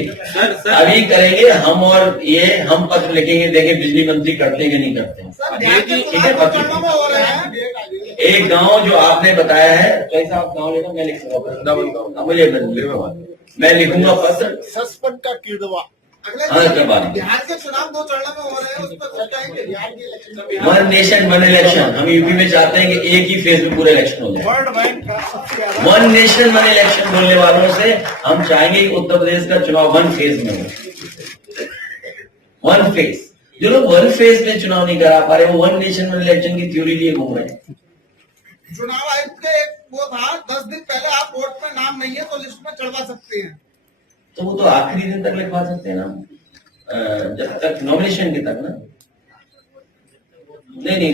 अभी करेंगे हम, और ये हम पत्र लिखेंगे, देंगे बिजली मंत्री करते हैं कि नहीं करते हैं। ठीक है, पत्र एक गांव जो आपने बताया है, कैसा आप गांव लेना, मैं लिख सकूंगा, मुझे मैं लिखूंगा पत्र। सस्पेंड का किड़वा बिहार के चुनाव 2 चरणों में हो रहे हैं, उस पर चर्चा है कि बिहार के election, one nation one election, हम यूपी में चाहते हैं कि एक ही फेज में पूरा इलेक्शन हो जाए। वर्ल्ड बैंक का सबसे ज्यादा वन नेशन वन इलेक्शन बोलने वालों से हम चाहेंगे कि उत्तर प्रदेश का चुनाव वन फेज में हो। वन फेज, जो लोग वन फेज में चुनाव नहीं करा पा रहे, वो वन नेशन वन इलेक्शन की थ्योरी लिए घूम रहे हैं। चुनाव आयुक्त के एक वो था, 10 दिन पहले आप वोट में नाम नहीं है तो लिस्ट में चढ़वा सकते हैं, तो वो तो आखिरी दिन तक लिखवा सकते हैं ना, जब तक नॉमिनेशन के तक ना। नहीं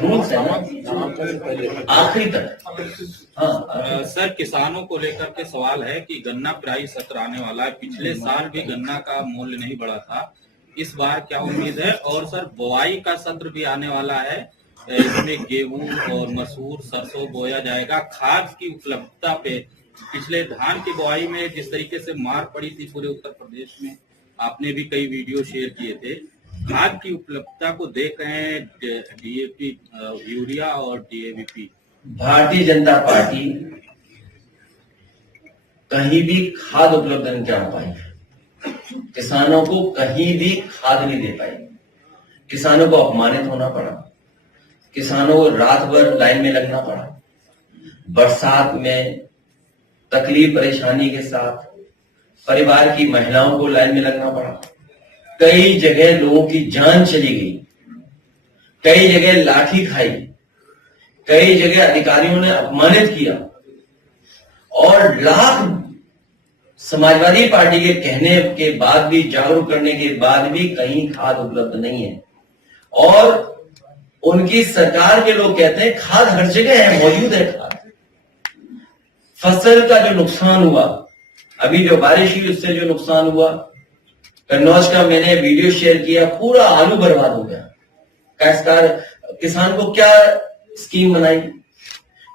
रूल्स है ना, आखिरी तक। हाँ सर, किसानों को लेकर के सवाल है कि गन्ना पिराई सत्र आने वाला है, पिछले साल भी गन्ना का मूल्य नहीं बढ़ा था, इस बार क्या उम्मीद है? और सर, बुआई का सत्र भी आने वाला है, इसमें गेहूं और मसूर सरसों बोया जाएगा। खाद की उपलब्धता पे पिछले धान की बुआई में जिस तरीके से मार पड़ी थी पूरे उत्तर प्रदेश में, आपने भी कई वीडियो शेयर किए थे, खाद की उपलब्धता को देख रहे हैं, डीएपी यूरिया और डीएवीपी। भारतीय जनता पार्टी कहीं भी खाद उपलब्ध नहीं करा पाई, किसानों को कहीं भी खाद नहीं दे पाई, किसानों को अपमानित होना पड़ा, किसानों को रात भर लाइन में लगना पड़ा, बरसात में तकलीफ परेशानी के साथ परिवार की महिलाओं को लाइन में लगना पड़ा, कई जगह लोगों की जान चली गई, कई जगह लाठी खाई, कई जगह अधिकारियों ने अपमानित किया, और लाख समाजवादी पार्टी के कहने के बाद भी, जागरूक करने के बाद भी कहीं खाद उपलब्ध नहीं है। और उनकी सरकार के लोग कहते हैं खाद हर जगह है, मौजूद है खाद। फसल का जो नुकसान हुआ, अभी जो बारिश हुई उससे जो नुकसान हुआ, कन्नौज का मैंने वीडियो शेयर किया, पूरा आलू बर्बाद हो गया। काश्तकार किसान को क्या स्कीम बनाई?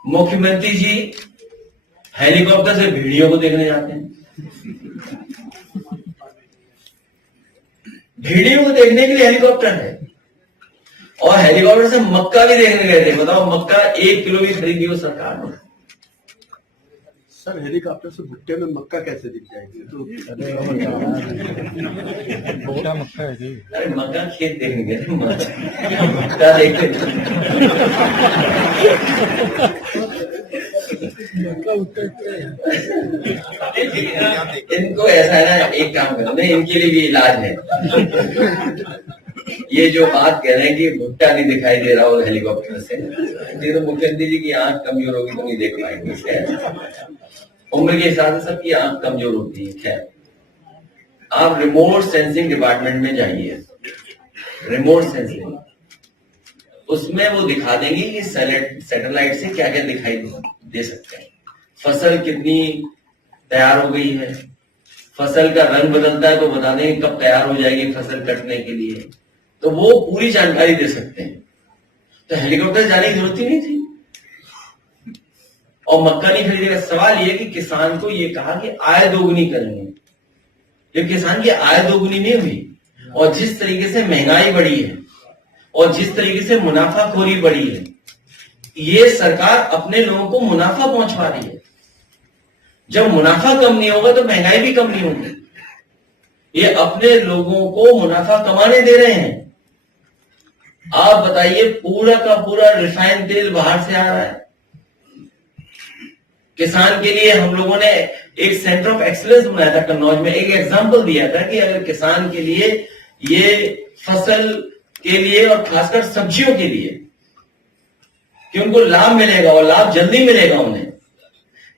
मुख्यमंत्री जी हेलीकॉप्टर से भेड़ियों को देखने जाते हैं, भेड़ियों को देखने के लिए हेलीकॉप्टर है, और हेलीकॉप्टर से मक्का भी देखने गए थे। बताओ, मक्का 1 किलो भी खरीदी हो सरकार ने। सर, हेलीकॉप्टर से भुट्टे में मक्का कैसे दिख जाएगी? तो भुट्टा मक्का है जी। अरे मक्का खेत देखने गए थे, मक्का देखते इनको ऐसा है ना, एक काम करो, नहीं इनके लिए भी इलाज है। ये जो बात कह रहे हैं कि भुट्टा नहीं दिखाई दे रहा हो हेलीकॉप्टर से, ये तो मुख्यमंत्री जी की आंख कमजोर होगी तो नहीं देख पाएंगे। उम्र के हिसाब से सबकी आंख कमजोर होती है। खैर, आप रिमोट सेंसिंग डिपार्टमेंट में जाइए, रिमोट सेंसिंग, उसमें वो दिखा देंगे कि सैटेलाइट से क्या क्या दिखाई दे सकते हैं, फसल कितनी तैयार हो गई है, फसल का रंग बदलता है तो बता देंगे कब तैयार हो जाएगी फसल कटने के लिए, तो वो पूरी जानकारी दे सकते हैं। तो हेलीकॉप्टर जाने की जरूरत ही नहीं थी, और मक्का नहीं खरीदेगा। सवाल ये कि किसान को ये कहा कि आय दोगुनी करेंगे, जब किसान की आय दोगुनी नहीं हुई, और जिस तरीके से महंगाई बढ़ी है, और जिस तरीके से मुनाफाखोरी बढ़ी है, ये सरकार अपने लोगों को मुनाफा पहुंचवा रही है। जब मुनाफा कम नहीं होगा तो महंगाई भी कम नहीं होगी। ये अपने लोगों को मुनाफा कमाने दे रहे हैं। आप बताइए, पूरा का पूरा रिफाइंड तेल बाहर से आ रहा है। किसान के लिए हम लोगों ने एक सेंटर ऑफ एक्सीलेंस बनाया था कन्नौज में, एक एग्जांपल दिया था कि अगर किसान के लिए, ये फसल के लिए और खासकर सब्जियों के लिए, कि उनको लाभ मिलेगा और लाभ जल्दी मिलेगा उन्हें।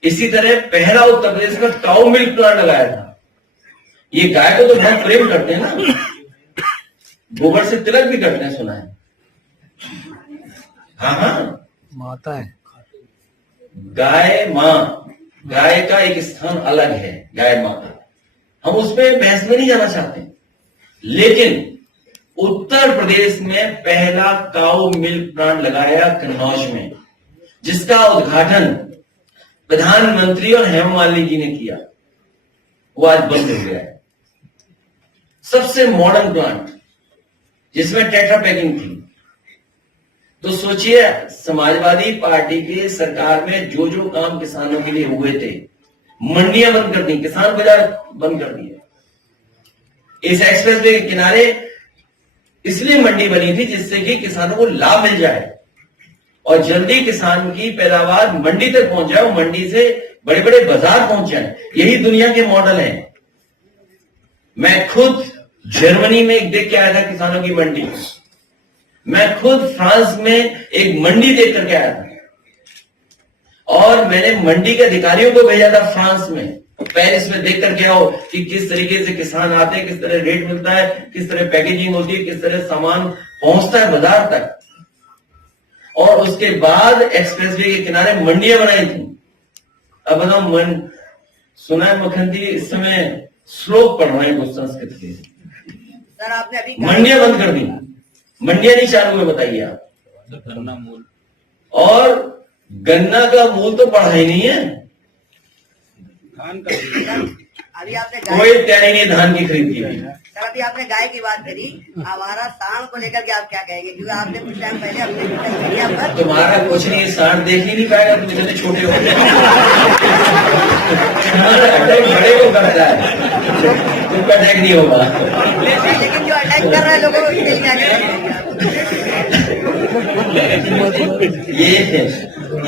इसी तरह पहला उत्तर प्रदेश में काऊ मिल्क प्लांट लगाया था। ये गाय को तो बहुत प्रेम करते हैं ना, गोबर से तिलक भी करते हैं, सुना है। हाँ, माता है गाय माँ, गाय का एक स्थान अलग है, गाय माँ का। हम उसमें बहस में नहीं जाना चाहते, लेकिन उत्तर प्रदेश में पहला काऊ मिल्क प्लांट लगाया कन्नौज में, जिसका उद्घाटन प्रधानमंत्री और हेमा मालिनी जी ने किया। वो आज बंद हो गया है। सबसे मॉडर्न प्लांट जिसमें टेट्रा पैकिंग थी। तो सोचिए, समाजवादी पार्टी की सरकार में जो जो काम किसानों के लिए हुए थे, मंडियां बंद कर दी, किसान बाजार बंद कर दिए। इस एक्सप्रेस वे के किनारे इसलिए मंडी बनी थी जिससे कि किसानों को लाभ मिल जाए और जल्दी किसान की पैदावार मंडी तक पहुंच जाए और मंडी से बड़े बड़े बाजार पहुंच जाए। यही दुनिया के मॉडल हैं। मैं खुद जर्मनी में एक देख के आया था किसानों की मंडी। मैं खुद फ्रांस में एक मंडी देख करके आया था और मैंने मंडी के अधिकारियों को भेजा था फ्रांस में, पेरिस में देख करके आओ कि किस तरीके से किसान आते हैं, किस तरह रेट मिलता है, किस तरह पैकेजिंग होती है, किस तरह सामान पहुंचता है बाजार तक। और उसके बाद एक्सप्रेसवे के किनारे मंडियां बनाई थी। अब बताओ, सुना है मुख्यमंत्री इस समय श्लोक पढ़ रहे हैं कुछ संस्कृत के। सर आपने अभी मंडियां बंद कर दी, मंडियां नहीं चालू हुई, बताइए आप। गन्ना मूल और गन्ना का मूल तो बढ़ा ही नहीं है। धान का अभी आपने कोई तैयारी नहीं धान की खरीद की। सर अभी आपने गाय की बात करी, हमारा सांड को लेकर के आप क्या कहेंगे? क्योंकि आपने कुछ टाइम पहले अपने सोशल मीडिया पर तुम्हारा कुछ नहीं, सांड देख ही नहीं पाएगा, तुम इतने छोटे हो। बड़े को करता है, तुमका अटैक नहीं होगा। लेकिन जो अटैक कर रहे हैं लोगों को मिल जाएगा।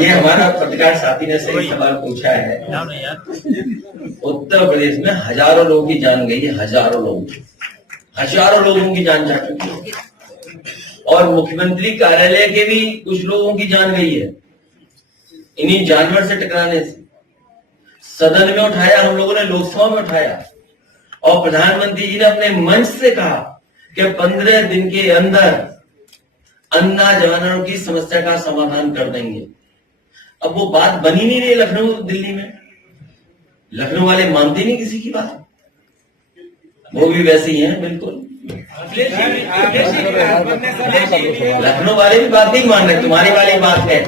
ये हमारा पत्रकार साथी ने सही सवाल पूछा है। उत्तर प्रदेश में हजारों लोगों की जान गई है, हजारों लोगों की जान जा चुकी है और मुख्यमंत्री कार्यालय के भी कुछ लोगों की जान गई है इन्हीं जानवर से टकराने से। सदन में उठाया, हम लोगों ने लोकसभा में उठाया और प्रधानमंत्री जी ने अपने मंच से कहा कि 15 दिन के अंदर अन्ना जानवरों की समस्या का समाधान कर देंगे। अब वो बात बनी नहीं रही लखनऊ दिल्ली में। लखनऊ वाले मानते नहीं किसी की बात, वो भी वैसे ही हैं बिल्कुल। लखनऊ वाले भी बात नहीं मान रहे, तुम्हारी वाली बात है।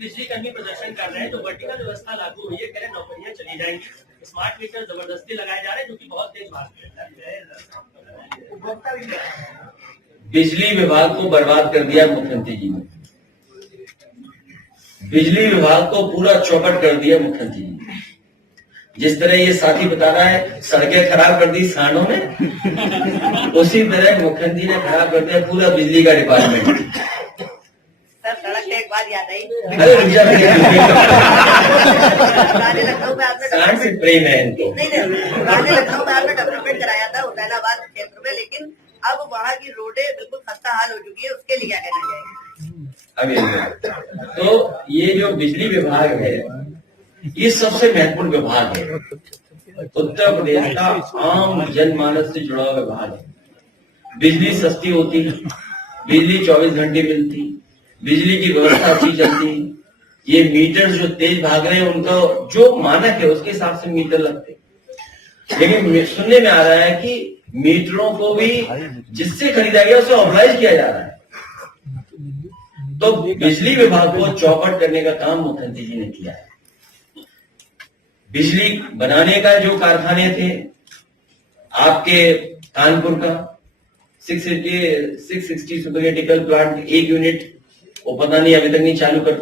बिजली कर्मी प्रदर्शन कर रहे हैं तो वर्टिकल व्यवस्था लागू हुई है, कह रहे नौकरियां चली जाएंगी, स्मार्ट मीटर जबरदस्ती लगाए जा रहे हैं जो कि बहुत तेज भाग है। बिजली विभाग को बर्बाद कर दिया मुख्यमंत्री जी ने, बिजली विभाग को पूरा चौपट कर दिया मुख्यमंत्री जी ने। जिस तरह ये साथी बता रहा है सड़कें खराब कर दी सांडों ने, उसी तरह मुख्यमंत्री ने खराब कर दिया पूरा बिजली का डिपार्टमेंट। सर सड़क से एक बात याद आई, अरे रुक जा, पुराने लखनऊ में आपने सांड से प्रेम है इनको। नहीं पुराने लखनऊ में आपने डेवलपमेंट कराया था हुसैनाबाद क्षेत्र में, लेकिन अब वहाँ की रोडें बिल्कुल खस्ता हाल हो चुकी है, उसके लिए क्या कहना चाहिए? अभी तो ये जो बिजली विभाग है ये सबसे महत्वपूर्ण विभाग है, उत्तर प्रदेश का आम जनमानस से जुड़ा हुआ विभाग है। बिजली सस्ती होती, बिजली 24 घंटे मिलती, बिजली की व्यवस्था अच्छी चलती। ये मीटर जो तेज भाग रहे हैं उनका जो मानक है उसके हिसाब से मीटर लगते, लेकिन सुनने में आ रहा है कि मीटरों को भी जिससे खरीदा गया उसे ऑब्लाइज किया जा रहा है। तो बिजली विभाग को चौपट करने का काम मुख्यमंत्री जी ने किया है। बिजली बनाने का जो कारखाने थे आपके कानपुर का 660 सुपर क्रिटिकल प्लांट, एक यूनिट वो पता नहीं अभी तक नहीं चालू कर